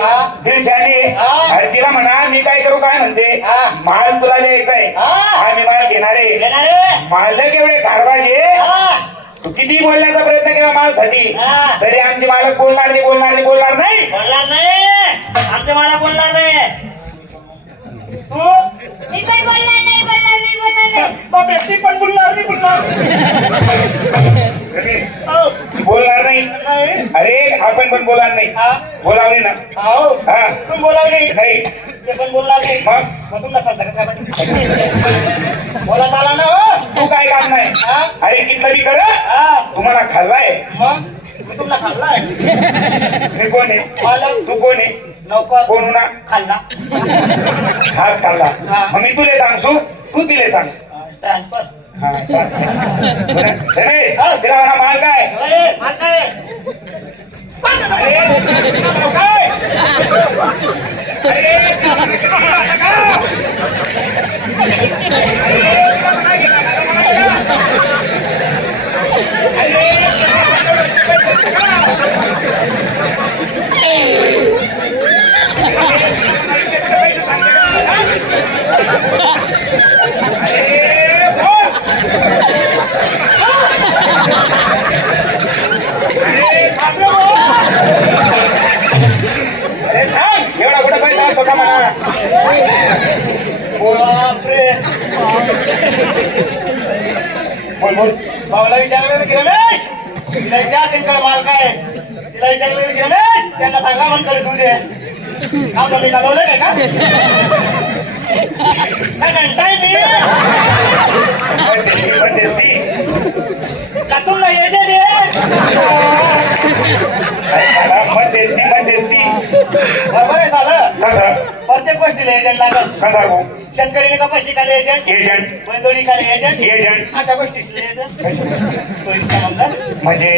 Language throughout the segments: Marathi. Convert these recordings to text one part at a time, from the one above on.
हा. ते. अरे तिला म्हणा मी काय करू काय म्हणते. माल तुला द्यायचा आहे हा. आम्ही माल घेणार? मालक एवढे हा. तू किती बोलण्याचा प्रयत्न केला मालसाठी. तरी आमचे मालक बोलणार नाही बोलणार नाही बोलणार नाही बोलणार नाही आमच्या मला बोलणार नाही तू मी पण बोलणार नाही बोलणार नाही बोलणार नाही पण बोलणार नाही बोलणार अरे आपण पण बोलणार नाही. बोलावले ना. हो. तू बोलाव नाही? नाही. ते पण बोलणार नाही. मग? मग तुला सांगता कसं? बोलत आला ना हो? तू काय काम नाही हा? अरे कितलं बी कर. हा? तुम्हाला खाल्लाय. मग? मी तुला खाल्लाय. मी कोण आहे? मालक तू कोण आहे? नौकर कोण होना खाल्ला. हात खाल्ला. हा. मग मी तुले सांगसू तू तिले सांग. ट्रान्सफर हा, बस. रमेश तिला म्हणा माल काय अरे माल काय अरे, नाव काय? अरे, अरे, बोल. अरे, थांब रे, बोल. अरे, थांब. एवढा कुठे पैसा असतो का म्हणा बापरे बोल बोल भाऊला विचारलेलं की रमेश तिला विचार माल काय तिला विचारलेलं की रमेश त्यांना सांगा म्हणकडे तू दे का तुम्ही घालवलं काय का म्हणताय मी कसून नाही येते ते मध्यस्थी मध्यस्थी बरोबर आहे झालं. कसं प्रत्येक गोष्टीला एजंट लागत कसा भाऊ? शेतकरी कपाशी खाली एजंट एजंट बैलजोडी खाली एजंट एजंट अशा गोष्टी एजंट सोयीचा म्हणतात म्हणजे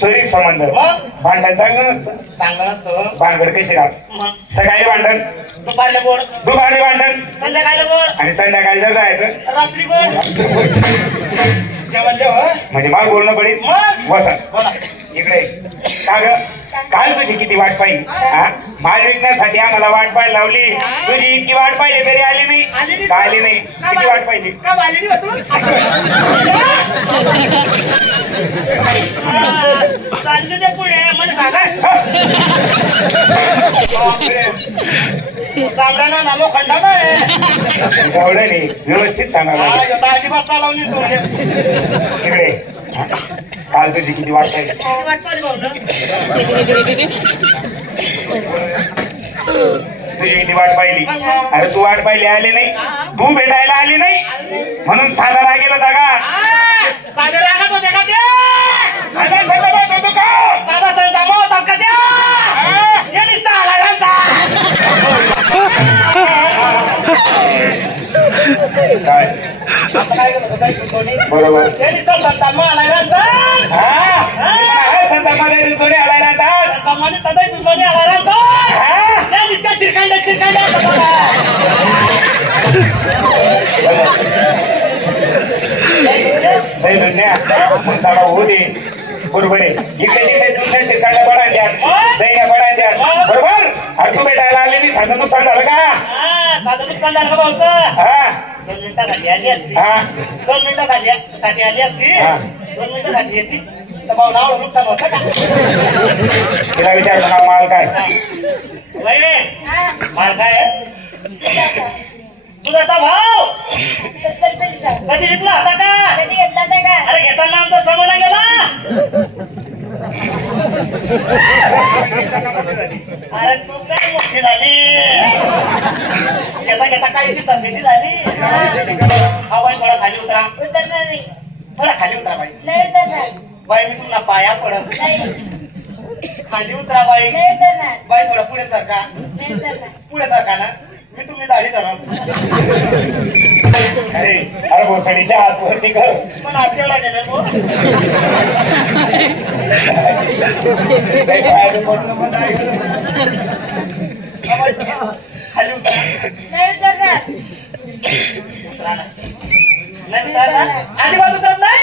सोयीक संबंध मग? भांडण चांगलं नसतं. चांगलं नसतं भानगड कशी राहत? मग? सकाळी भांडण. दुपारला गोड. दुपारी भांडण. संध्याकाळला गोड. आणि संध्याकाळी जर जायचं? रात्री गोड. जेवण जेवण म्हणजे मला बोलणं पडेल मग? वसन बोला. इकडे. का ग काल तुझी किती वाट पाहिली? हा? माल विकण्यासाठी आम्हाला वाट पाहायला लावली. तुझी इतकी वाट पाहिली तरी आली नाही? का आली नाही. किती वाट पाहिली? का बालेली चालले ते पुढे मला सांगा. बापरे. खंडा नाही एवढं नाही. व्यवस्थित हा, लागेल. अजिबात चालवली तू इकडे. काल तुझी किती पाहिली किती वाट पाहिली? तुझी किती वाट पाहिली? अरे तू वाट पाहिली आली नाही. तू भेटायला आली नाही. म्हणून साधा राग गेला होता का? आ, साधे रागत होते का ते? साधा बात होतो का? साधा संता होतात का त्या हा? त्या नुसत्या चिरकांड्या चिरकांड्या होऊ दे. बरोबर आहे इकडे तिकडे जुन्या शेताला बडा द्या. दैया बडा द्या. बरोबर? अरे तू भेटायला आले मी सांगतो नुकसान झालं का? साधं नुकसान झालं का भाऊचं? दोन मिनिटासाठी आली असती. हा? दोन मिनिटासाठी साठी आली असती. हा. दोन मिनिटासाठी येते. तर भाऊ नाव नुकसान होतं का? तिला विचारलं ना माल काय? हा. हा. माल काय होता का? कधी घेतला होता का? अरे घेताना आमचा जमाना गेला. अरे तू काय मोठी झाली? घेता घेता काय सभेती झाली. हा. बाई थोडा खाली उतरा. उतरणार नाही. थोडा खाली उतरा बाई. नाही उतरणार. बाई मी तुला पाया पडत. नाही. खाली उतरा बाई. नाही उतरणार. बाई थोडा पुढे सरका नाही उतरणार. पुढे सरका ना? मी तुम्ही दाढी धरत. अरे अरे भोसडीच्या हातवरती कर. पण एवढा गेले भाऊ. काही बाहेर पडलं पण नाही. हा बाई, नाही उतरा ना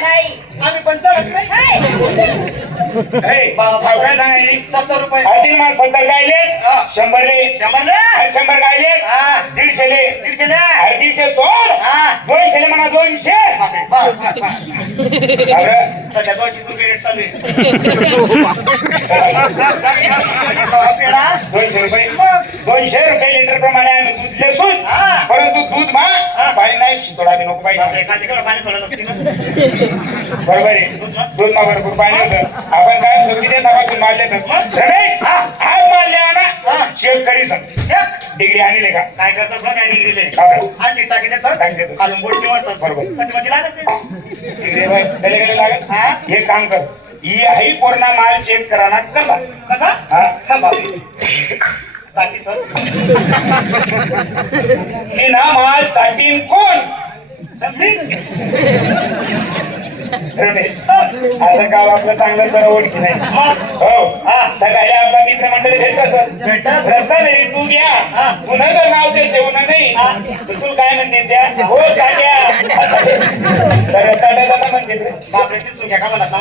नाही. आम्ही नाही. भाव काय सांगायची सत्तर रुपये. आधी मग सत्तर गायलेस. हा. शंभरले. शंभरले? शंभर गायलेस. हा. दीडशेले. दीडशेले? अरे दीडशे सोड. हा. दोनशेले म्हणा दोनशे. बापरे. अरे सध्या दोनशे रुपये रेट चालू आहे. पेढा दोनशे रुपये. दोनशे रुपये लिटर प्रमाणे आम्ही दूध लेसून हा. परंतु दूध मा पाणी नाही शितोडा बी नको बापरे, पाहिजे पाणी ना. बरोबर आहे. दूध मा भरपूर पाणी होतं आपण काय किती तपासून मारले तर? रमेश! हा. आज मारले ना? हा. चेक करी सांग शेक, डिग्री आणले का? काय करतोस का त्या डिग्रीले? बापरे. आज सीट टाकी देतात देतो. खालून गोष्टी वाटतात बरोबर. कधी म्हणजे लागत. डिग्री बाय, गले लागत. हा. हे काम कर. ही आहे पूर्ण माल चेक करा ना कसा? कसा हा. हा बापरे चालती सर. मी ना माल चाटीन कोण? आता गाव आपलं चांगलं जरा ओळखी नाही हो हा सकाळी आपला मित्रमंडळी भेटत असत भेटत? रस्ता नाही तू घ्या हा. तुला जर नाव ते ठेवू नाही. तर तुला काय म्हणते त्या हो ताट्या तर म्हणते. बापरे दिसून घ्या का म्हणत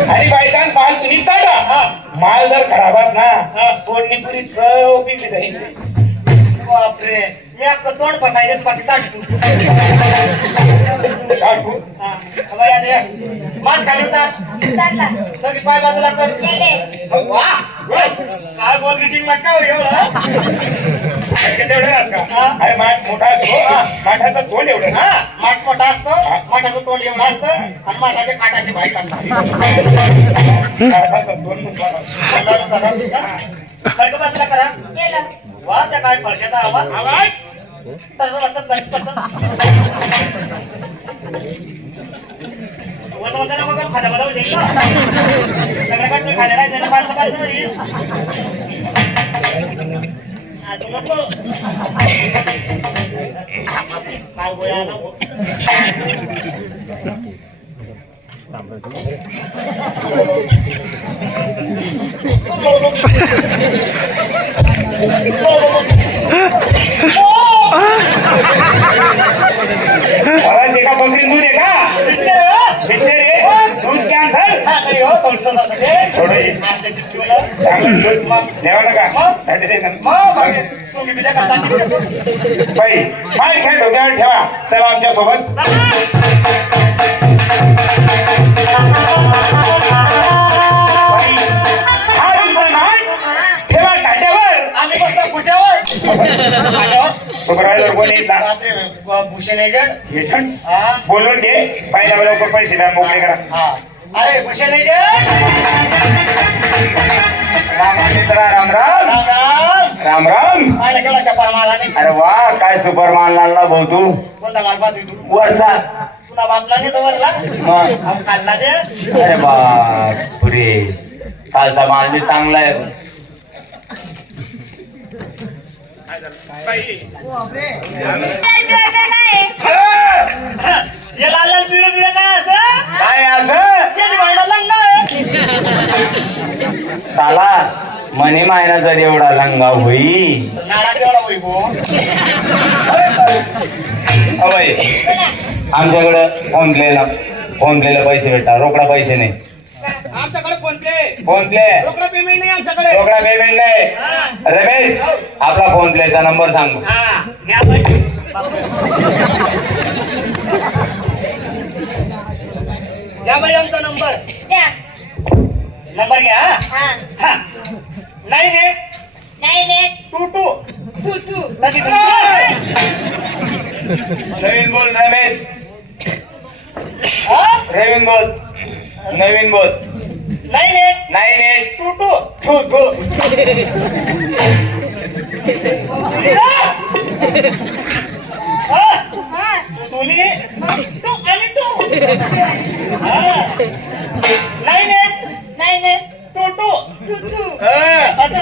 आणि बायचान्स माल तुम्ही चाटा हा. माल जर खराब ना तोडणी पुरी चव पिकली जाईल बापरे. मी आता तोंड फसायचेच बाकी. माठ खाली उतार चालला. सगळी पाय बाजूला कर. वा. काय बॉल गिटिंग मग काय हो एवढं. अरे तेवढं हा. माठ मोठा असतो. हा. माठाचं तोंड एवढं. हा. माठ मोठा असतो. माठाचं तोंड एवढं असतं. आणि माठाचे काटाचे बाईक असतात. माठाचं तोंड करा. गेलं वा त्या काय फळशाचा आवाज? आवाज? खाद्या बदल देईल ना सगळ्या कडे खाल्या नाही त्याने पाच पाच काय गोळ्या आला बाई माल डोक्यावर ठेवा चला आमच्यासोबत ठेवा सुपरवायझर कोण ना भूषण एजंट एजंट घे लवकर पैसे द्या मोकळे करा हा. अरे रामचंद्रा राम राम राम राम. राम राम. पाहिलं केवढा अरे वा काय सुपर माल आणला भाऊ तू. कोणता माल पाहतोय तू? वरचा. तुला बापला नाही तर वरला? मग अहो, खाल्ला दे अरे बापरे. कालचा माल बी चांगला आहे. हे लाल लाल पिढ पिढ काय असं? काय असं ते दिवाळीला लंगा आहे. साला मनी मायना जर एवढा लंगा होई. आमच्याकडं फोन प्लेला फोन प्लेला पैसे भेटतात रोकडा पैसे नाही. आमच्याकडे फोन फोन प्ले रोकडा पेमेंट नाही आमच्याकडे. रोकडा पेमेंट नाही. रमेश आपला फोन प्लेचा नंबर सांगू. हा. घ्या बाई आमचा नंबर नंबर घ्या हा? हा. नाईन एट नाही रे टू टू तू तू कधी नवीन बोल रमेश हा नवीन बोल नवीन बोल nine eight nine eight two two two two हा हा दोन्ही टू आणि टू नाईन एट आता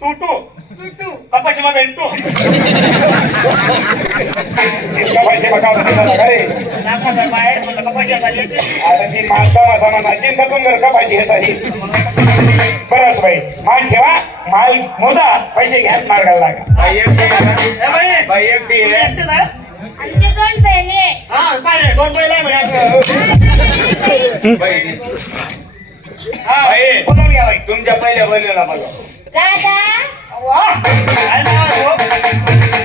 टू टू टू टू कपाशी बघा बाहेर आता ती माणसा मासा म्हणायची बघून घर कपाशी हे बरंच बाई मान ठेवा माल मोजा पैसे घ्या मार्गाला लागा एकटी? आमचे दोन. हा, पाहिजे, दोन आहे म्हणे आपलं. बाई हा, बाई. बोलवून घ्या बाई. तुमच्या पहिल्या बहिणीला बघा राधा वाह, काय नाव आहे हो?